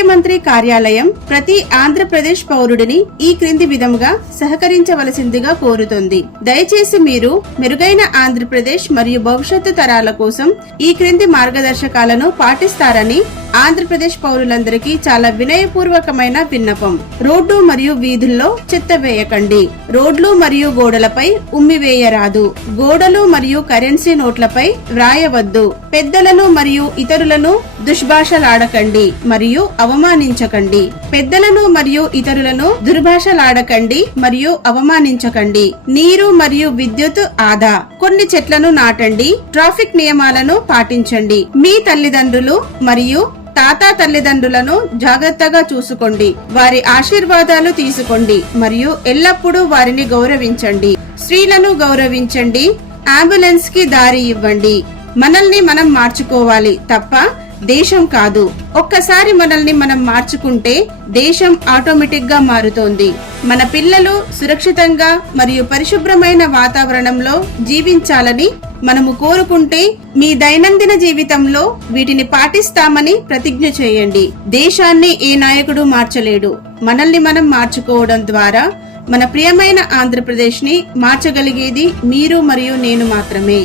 ముఖ్యమంత్రి కార్యాలయం ప్రతి ఆంధ్రప్రదేశ్ పౌరుడిని ఈ క్రింది విధముగా సహకరించవలసిందిగా కోరుతోంది. దయచేసి మీరు మెరుగైన ఆంధ్రప్రదేశ్ మరియు భవిష్యత్తు తరాల కోసం ఈ క్రింది మార్గదర్శకాలను పాటిస్తారని ఆంధ్రప్రదేశ్ పౌరులందరికీ చాలా వినయపూర్వకమైన విన్నపం. రోడ్డు మరియు వీధుల్లో చెత్త వేయకండి. రోడ్లు మరియు గోడలపై ఉమ్మి వేయరాదు. గోడలు మరియు కరెన్సీ నోట్లపై వ్రాయవద్దు. పెద్దలను మరియు ఇతరులను దుష్భాషలాడకండి మరియు అవమానించకండి. పెద్దలను మరియు ఇతరులను దుర్భాషలాడకండి మరియు అవమానించకండి. నీరు మరియు విద్యుత్ ఆదా. కొన్ని చెట్లను నాటండి. ట్రాఫిక్ నియమాలను పాటించండి. మీ తల్లిదండ్రులు మరియు తాత తల్లిదండ్రులను జాగ్రత్తగా చూసుకోండి. వారి ఆశీర్వాదాలు తీసుకోండి మరియు ఎల్లప్పుడూ వారిని గౌరవించండి. స్త్రీలను గౌరవించండి. అంబులెన్స్ కి దారి ఇవ్వండి. మనల్ని మనం మార్చుకోవాలి తప్ప దేశం కాదు. ఒక్కసారి మనల్ని మనం మార్చుకుంటే దేశం ఆటోమేటిక్ గా మారుతోంది. మన పిల్లలు సురక్షితంగా మరియు పరిశుభ్రమైన వాతావరణంలో జీవించాలని మనము కోరుకుంటే మీ దైనందిన జీవితంలో వీటిని పాటిస్తామని ప్రతిజ్ఞ చేయండి. దేశాన్ని ఏ నాయకుడు మార్చలేడు. మనల్ని మనం మార్చుకోవడం ద్వారా మన ప్రియమైన ఆంధ్రప్రదేశ్ ని మార్చగలిగేది మీరు మరియు నేను మాత్రమే.